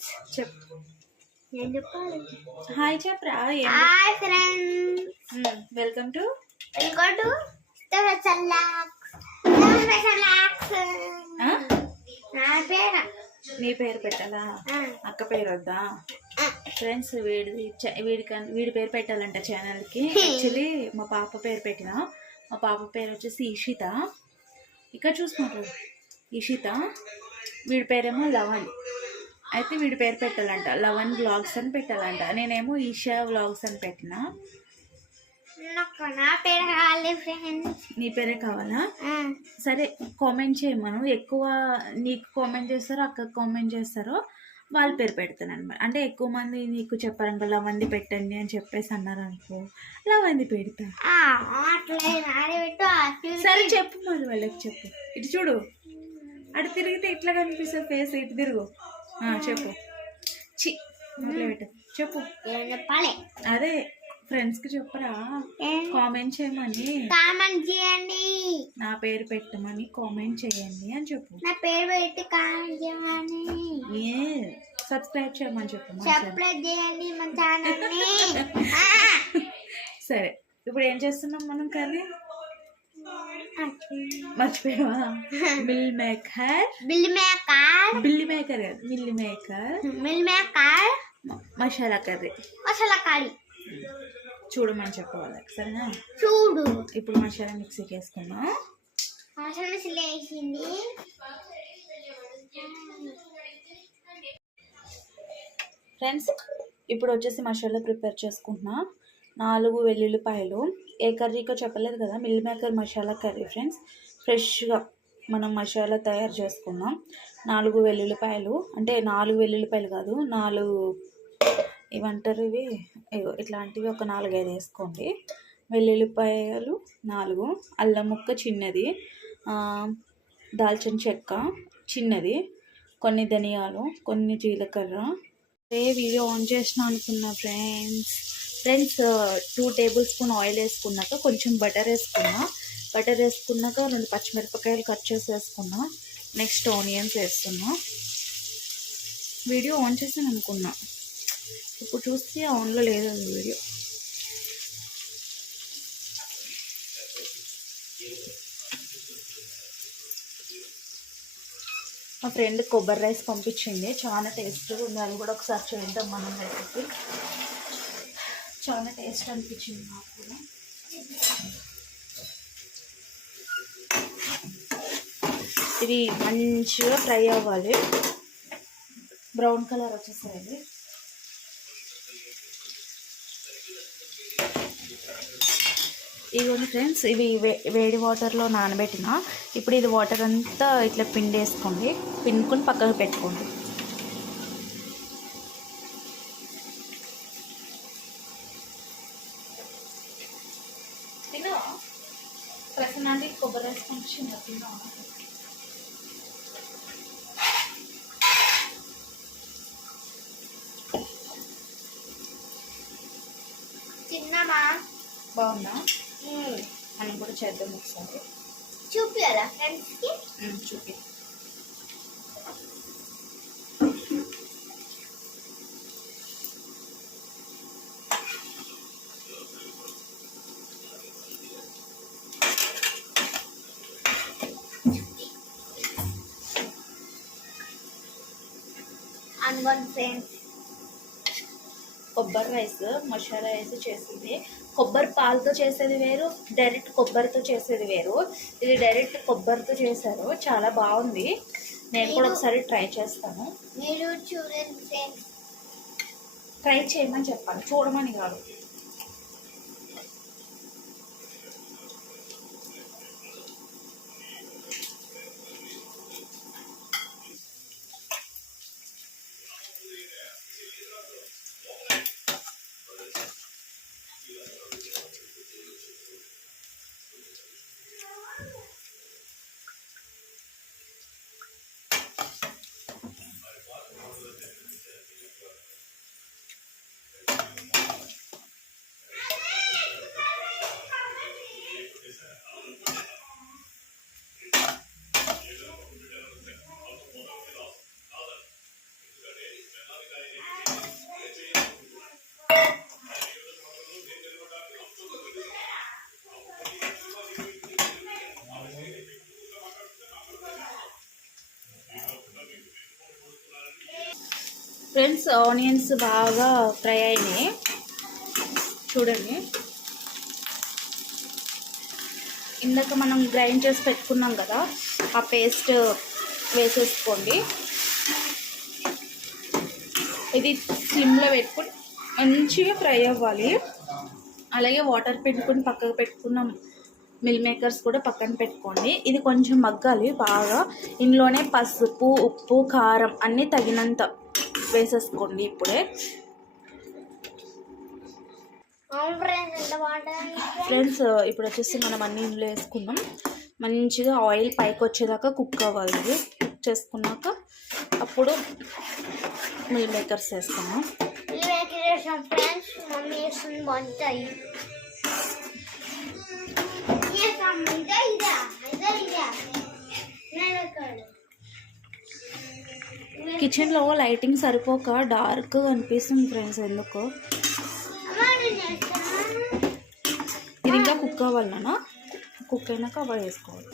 Friends. చెప్పు. ఏం చెప్పాలి? హాయ్ చెప్పరా. Hi friends. Welcome to special నా పేరు. నీ పేరు పెట్టాలా? అక్క పేరు వద్దా? ఫ్రెండ్స్ వీడి పేరు పెట్టాలంట ఛానల్కి. యాక్చువల్లీ మా పాప పేరు పెట్టిన. మా పాప పేరు వచ్చేసి ఇషిత. ఇక్కడ చూసుకుంటారు, ఇషిత. వీడి పేరేమో లవన్. అయితే వీడి పేరు పెట్టాలంట లవన్ వ్లాగ్స్ అని పెట్టాలంట. నేనేమో ఈషా వ్లాగ్స్ అని పెట్టిన. నా పేరు కావాలి ఫ్రెండ్స్. నీ పేరే కావాలా? సరే, కామెంట్ చేయమను. ఎక్కువ నీకు కామెంట్ చేస్తారో అక్కకు కామెంట్ చేస్తారో వాళ్ళ పేరు పెడతాను అనమాట. అంటే ఎక్కువ మంది నీకు చెప్పారనుకో లవంది పెట్టండి అని చెప్పేసి అన్నారు అనుకో, లవంది పెడతా. సరే చెప్పు, మరి వాళ్ళకి చెప్పు. ఇటు చూడు, అటు తిరిగితే ఇట్లా కనిపిస్తుంది ఫేస్. ఇటు తిరుగు, చెప్పు. పెట్ట చెప్పు. అదే ఫ్రెండ్స్ కి చెప్పరా, కామెంట్ చేయమని. కామెంట్ చేయండి. నా పేరు పెట్టమని కామెంట్ చేయండి అని చెప్పు. నా పేరు పెట్టి కామెంట్ చేయమని, సబ్స్క్రైబ్ చేయమని చెప్పు. సబ్స్క్రైబ్ చేయండి మన ఛానల్ ని. సరే, ఇప్పుడు ఏం చేస్తున్నాం మనం? కర్రీ మర్చిపోయావా? మిల్ మేకర్ కాదు, మిల్ మేకర్ మసాలా కర్రీ. చూడమని చెప్పవాలి, సరేనా? చూడు. ఇప్పుడు మసాలా మిక్సీకి వేసుకున్నాం. ఫ్రెండ్స్, ఇప్పుడు వచ్చేసి మసాలా ప్రిపేర్ చేసుకుంటున్నా. 4 వెల్లుల్లిపాయలు. ఏ కర్రీకో చెప్పలేదు కదా, meal maker masala curry friends. ఫ్రెష్గా మనం మసాలా తయారు చేసుకున్నాం. 4 వెల్లుల్లిపాయలు, అంటే 4 వెల్లుల్లిపాయలు కాదు, 4 ఇవంటారు ఇవి, ఇట్లాంటివి ఒక 4-5 వేసుకోండి. వెల్లుల్లిపాయలు 4, అల్లం ముక్క చిన్నది, దాల్చిన చెక్క చిన్నది, కొన్ని ధనియాలు, కొన్ని జీలకర్ర. వీడియో ఆన్ చేసిన అనుకున్నా ఫ్రెండ్స్. 2 టేబుల్ స్పూన్ ఆయిల్ వేసుకున్నాక కొంచెం బటర్ వేసుకున్నా. బటర్ వేసుకున్నాక 2 పచ్చిమిరపకాయలు కట్ చేసి వేసుకున్నా. నెక్స్ట్ ఆనియన్స్ వేస్తున్నా. వీడియో ఆన్ చేసాను అనుకున్నా, ఇప్పుడు చూస్తే ఆన్లో లేదు అది వీడియో. మా ఫ్రెండ్ కొబ్బరి రైస్ పంపించింది, చాలా టేస్ట్గా ఉంది. అది కూడా ఒకసారి చేద్దాం మనం. రెసిపీ చాలా టేస్ట్ అనిపించింది నాకు కూడా. ఇది మంచిగా ఫ్రై అవ్వాలి, బ్రౌన్ కలర్ వచ్చేసరికి. ఇదిగోండి ఫ్రెండ్స్, ఇవి వేడి వాటర్లో నానబెట్టిన. ఇప్పుడు ఇది వాటర్ అంతా ఇట్లా పిండేసుకోండి, పిండుకొని పక్కకు పెట్టుకోండి. తిన్నా ప్రసన్నాంటి కొబ్బరి రైస్ పంపించింది, తిన్నా. తిన్నామా? బాగుందా? మనం కూడా చేద్దాం ఒకసారి. చూపియాలా ఫ్రెండ్స్కి? చూపి. అనుకోండి ఫ్రెండ్స్, కొబ్బరి రైస్ మసాలా వేసి చేసింది. కొబ్బరి పాలతో చేసేది వేరు, డైరెక్ట్ కొబ్బరితో చేసేది వేరు. ఇది డైరెక్ట్ కొబ్బరితో చేశారు, చాలా బాగుంది. నేను కూడా ఒకసారి ట్రై చేస్తాను. మీరు చూడండి ఫ్రెండ్స్. ట్రై చేయమని చెప్పాలి, చూడమని కాదు. ఫ్రెండ్స్ ఆనియన్స్ బాగా ఫ్రై అయినాయి చూడండి. ఇందాక మనం గ్రైండ్ చేసి పెట్టుకున్నాం కదా, ఆ పేస్ట్ వేసేసుకోండి. ఇది సిమ్లో పెట్టుకొని మంచిగా ఫ్రై అవ్వాలి. అలాగే వాటర్ పెట్టుకొని పక్కకు పెట్టుకున్న మిల్ మేకర్స్ కూడా పక్కన పెట్టుకోండి. ఇది కొంచెం మగ్గాలి బాగా. ఇందులోనే పసుపు, ఉప్పు, కారం అన్నీ తగినంత వేసేసుకోండి ఇప్పుడే. ఫ్రెండ్స్ ఇప్పుడు వచ్చేసి మనం అన్ని ఇందులో వేసుకున్నాం. మంచిగా ఆయిల్ పైకి వచ్చేదాకా కుక్ అవ్వాలి. ఇది కుక్ చేసుకున్నాక అప్పుడు మిల్ మేకర్స్ వేసుకున్నాం. ఫ్రెండ్స్ మమ్మీ వేస్తుంది బాగుంటాయి. కిచెన్లో లైటింగ్ సరిపోక డార్క్ అనిపిస్తుంది ఫ్రెండ్స్ ఎందుకో. ఇది ఇంకా కుక్ అవ్వాలన్నా, కుక్ అయినాక అవి వేసుకోవాలి.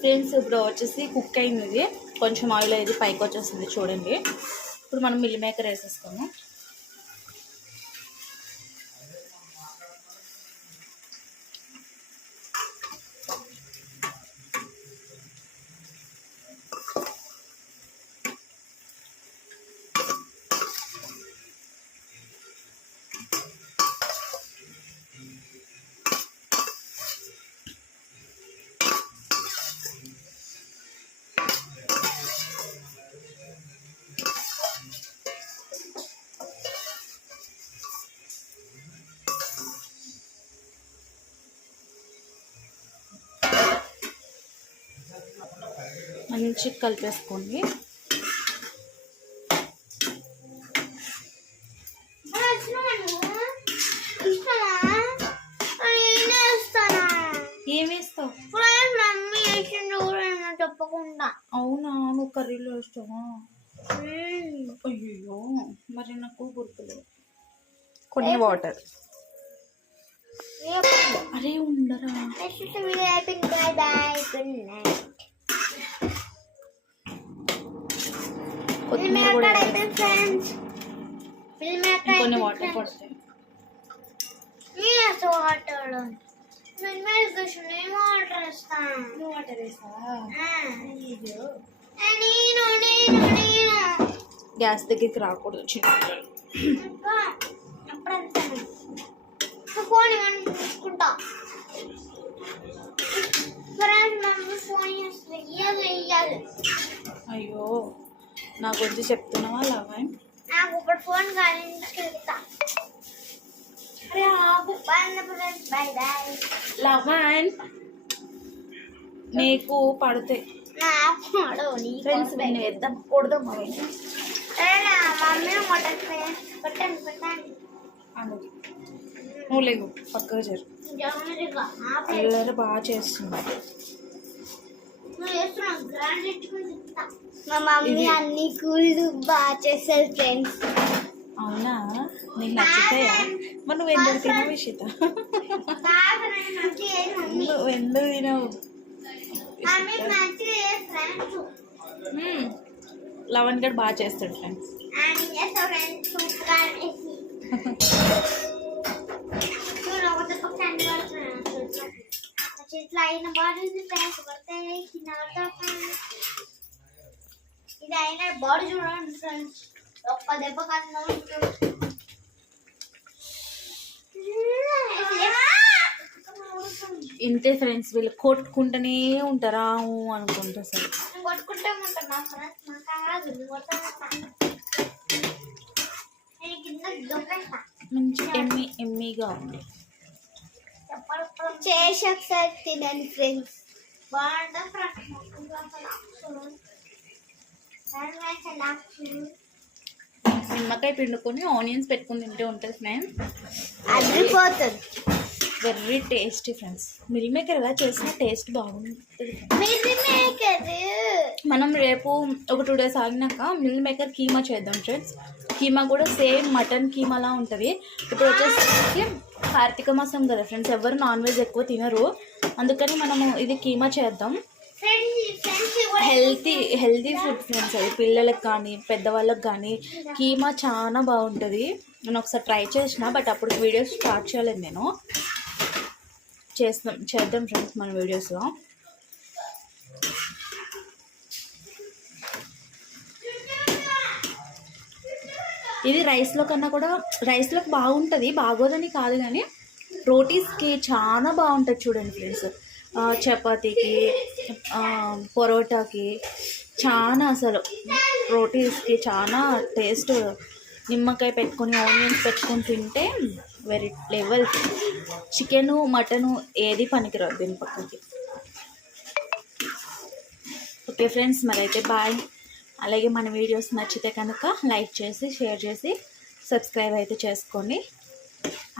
ఫ్రెండ్స్ ఇప్పుడు వచ్చేసి కుక్ అయింది. ఇది కొంచెం ఆయిల్ ఇది పైకి వచ్చేస్తుంది చూడండి. ఇప్పుడు మనం మిల్ మేకర్ వేసేసుకోము. మంచిగా కలిపేసుకోండి. ఏం వేస్తావు? తప్పకుండా. అవునా, నువ్వు కర్రీలో వేస్తావా? అయ్యో మరి నాకు గుర్తులేదు. కొన్ని వాటర్. అరే ఉండరా. కొత్తిమీర కూడా కొన్ని వాటర్ పడతాయి. వాటర్ వేస్తావా? గ్యాస్ దగ్గరికి రాకూడదు చిన్న. అయ్యో నా గురించి చెప్తున్నావా లవన్? నాకు ఇప్పుడు ఫోన్ కానీ లవన్ నీకు పడితే ఫ్రెండ్స్ నేను వేద్దాం కొడదాం. నువ్వు లేవు పక్కగా జరు. అల్లరి బాగా చేస్తున్నా. మా మమ్మీ అన్ని కూల్లు బాగా చేస్తారు ఫ్రెండ్స్. అవునా, నీకు నచ్చుతాయా? మరి నువ్వు ఎందుకు తినవు ఇషిత? నువ్వు ఎందుకు తినవు? లవన్ గడ్ బాగా చేస్తాడు ఫ్రెండ్స్. ఇది అయినా బాడీ చూడండి ఫ్రెండ్స్. ఒక్క దెబ్బ కన్నా ఇంతే ఫ్రెండ్స్, వీళ్ళు కొట్టుకుంటూనే ఉంటారా అనుకుంటా. సరే కొట్టుకుంటే ఉంటాను ఫ్రెండ్స్. మంచి ఎమ్మీగా ఉంది. చేసి ఒకసారి తినండి ఫ్రెండ్స్. బాగుంటుంది ఫ్రెండ్స్. నిమ్మకాయ పిండుకొని ఆనియన్స్ పెట్టుకుని తింటే ఉంటుంది ఫ్రెండ్స్. అదిరిపోతుంది. Very tasty friends. Meal maker ఎలా చేసినా టేస్ట్ బాగుంటుంది. మనం రేపు ఒక 2 days ఆగినాక మిల్ మేకర్ కీమా చేద్దాం ఫ్రెండ్స్. కీమా కూడా సేమ్ మటన్ కీమాలా ఉంటుంది. ఇప్పుడు వచ్చేసి కార్తీక మాసం కదా ఫ్రెండ్స్, ఎవరు నాన్ వెజ్ ఎక్కువ తినరు. అందుకని మనము ఇది కీమా చేద్దాం. Healthy food friends. అది పిల్లలకు కానీ పెద్దవాళ్ళకి కానీ కీమా చాలా బాగుంటుంది. నేను ఒకసారి ట్రై చేసిన, బట్ అప్పుడు వీడియోస్ స్టార్ట్ చేయలేదు. నేను చేద్దాం ఫ్రెండ్స్ మన వీడియోస్లో. ఇది రైస్లో కన్నా కూడా రైస్లోకి బాగుంటుంది, బాగోదని కాదు కానీ రోటీస్కి చాలా బాగుంటుంది చూడండి ఫ్రెండ్స్. చపాతీకి, పొరోటాకి చాలా, అసలు రోటీస్కి చాలా టేస్ట్. నిమ్మకాయ పెట్టుకొని ఆనియన్స్ పెట్టుకొని తింటే వెరీ లెవెల్. చికెను మటను ఏది పనికిరాదు దీని పక్కకి. ఓకే ఫ్రెండ్స్, మరి అయితే బాయ్. అలాగే మన వీడియోస్ నచ్చితే కనుక లైక్ చేసి షేర్ చేసి సబ్స్క్రైబ్ అయితే చేసుకోండి.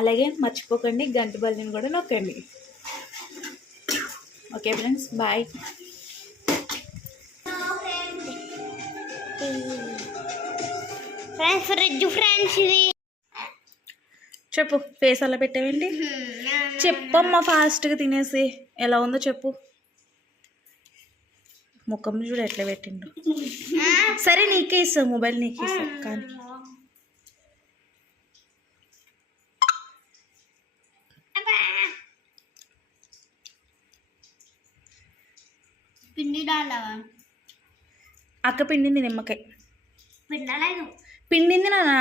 అలాగే మర్చిపోకండి గంట బల్లిని కూడా నొక్కండి. Okay friends, bye. చెప్పు, ఫేస్ అలా పెట్టావేంటి? చెప్పమ్మా ఫాస్ట్గా తినేసి. ఎలా ఉందో చెప్పు. ముఖం చూడు ఎట్లా పెట్టిండు. సరే నీకే ఇస్తా, మొబైల్ నీకే ఇస్తా. కానీ అక్క పిండింది నిమ్మకాయ. పిండింది నాన్న.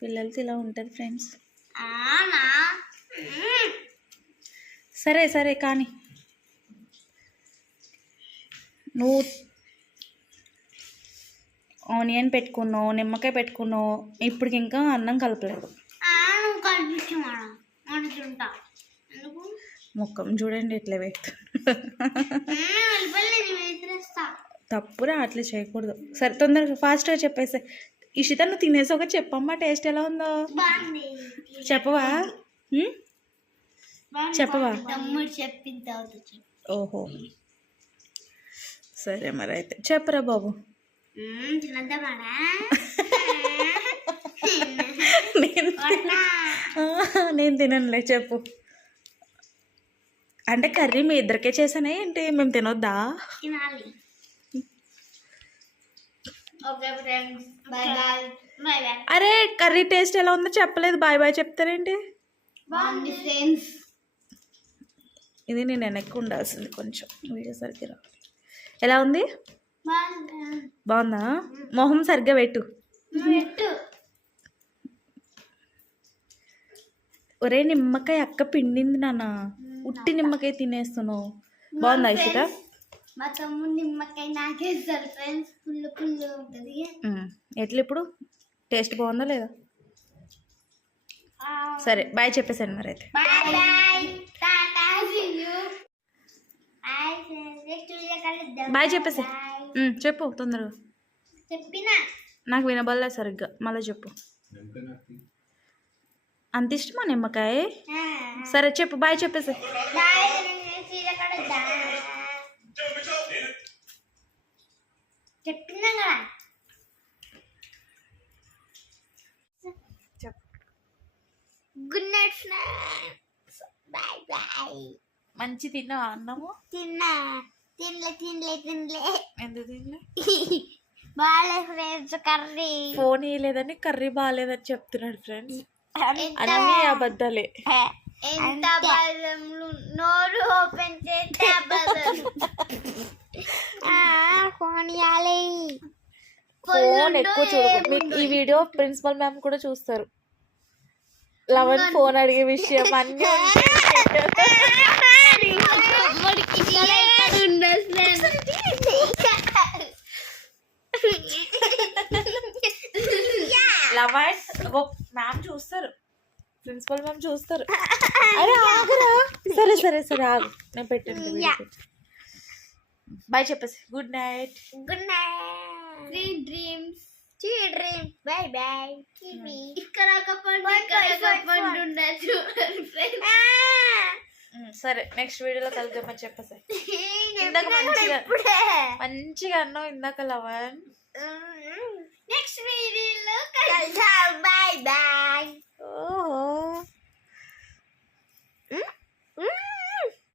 పిల్లలకి ఇలా ఉంటుంది ఫ్రెండ్స్. సరే సరే కానీ నువ్వు ఆనియన్ పెట్టుకున్నావు, నిమ్మకాయ పెట్టుకున్నావు, ఇప్పటికి ఇంకా అన్నం కలపలేదు. ముఖం చూడండి ఎట్లా పెట్టు. తప్పురా, అట్లా చేయకూడదు. సరే తొందరగా ఫాస్ట్గా చెప్పేసి. ఇషిత నువ్వు తినేసి ఒక చెప్పమ్మా, టేస్ట్ ఎలా ఉందో చెప్పవా? చెప్పవా? ఓహో సరే మరి అయితే చెప్పరా బాబు. నేను తిననులే, చెప్పు. అంటే కర్రీ మీ ఇద్దరికే చేసానే ఏంటి? మేము తినొద్దా? అరే కర్రీ టేస్ట్ ఎలా ఉందో చెప్పలేదు, బాయ్ బాయ్ చెప్తారేంటి? ఇది నేను వెనక్కి ఉండాల్సింది కొంచెం, వీడియో సరిగ్గా రా. ఎలా ఉంది? బాగుందా? మొహం సరిగ్గా పెట్టు. ఒరే నిమ్మకాయ అక్క పిండింది నాన్న, ఉట్టి నిమ్మకాయ తినేస్తున్నావు. బాగుందా ఇషిత? మా తమ్ముడు నిమ్మకాయ నాకేస్తారు ఫ్రెండ్స్, పుల్లు పుల్లు ఉంటుంది. ఎట్లా ఇప్పుడు టేస్ట్ బాగుందా లేదా? సరే బాయ్ చెప్పేసాను మరి అయితే. బాయ్ చెప్పేసి. చెప్పు తొందరగా. నాకు వినబడలే సరిగ్గా, మళ్ళీ చెప్పు. అంత ఇష్టమా నిమ్మకాయ? సరే చెప్పు, బాయ్ చెప్పేసి. Good night friends, bye bye. మంచి తిన్నా అన్నము? తినలే ఎందుకు తినలే? బాగాలే ఫ్రెండ్స్ కర్రీ. ఫోన్ ఇవ్వలేదని కర్రీ బాగాలేదని చెప్తున్నాడు ఫ్రెండ్స్. అన్నీ అబద్ధాలే. ఎంత బలములు, నోరు ఓపెన్ చేస్తే ఫోన్ ఇవ్వాలి. ఫోన్ ఎక్కువ చూడకూడదు. మీకు ఈ వీడియో ప్రిన్సిపల్ మ్యామ్ కూడా చూస్తారు. 11 ఫోన్ అడిగే విషయం అన్నీ మ్యామ్ చూస్తారు, ప్రిన్సిపల్ మ్యామ్ చూస్తారు. అరే ఆగరా. సరే సరే సరే ఆగు, నేను పెట్టండి. బాయ్ చెప్పేసి. Good night. Good night. Sweet dreams. Sweet dreams. Bye bye. ఇక్కడ ఒక పండు ఉండదు. సరే నెక్స్ట్ వీడియోలో కలుద్దామని చెప్పేసి. ఇందాక మంచిగా అన్నావు ఇందాక 11. Next video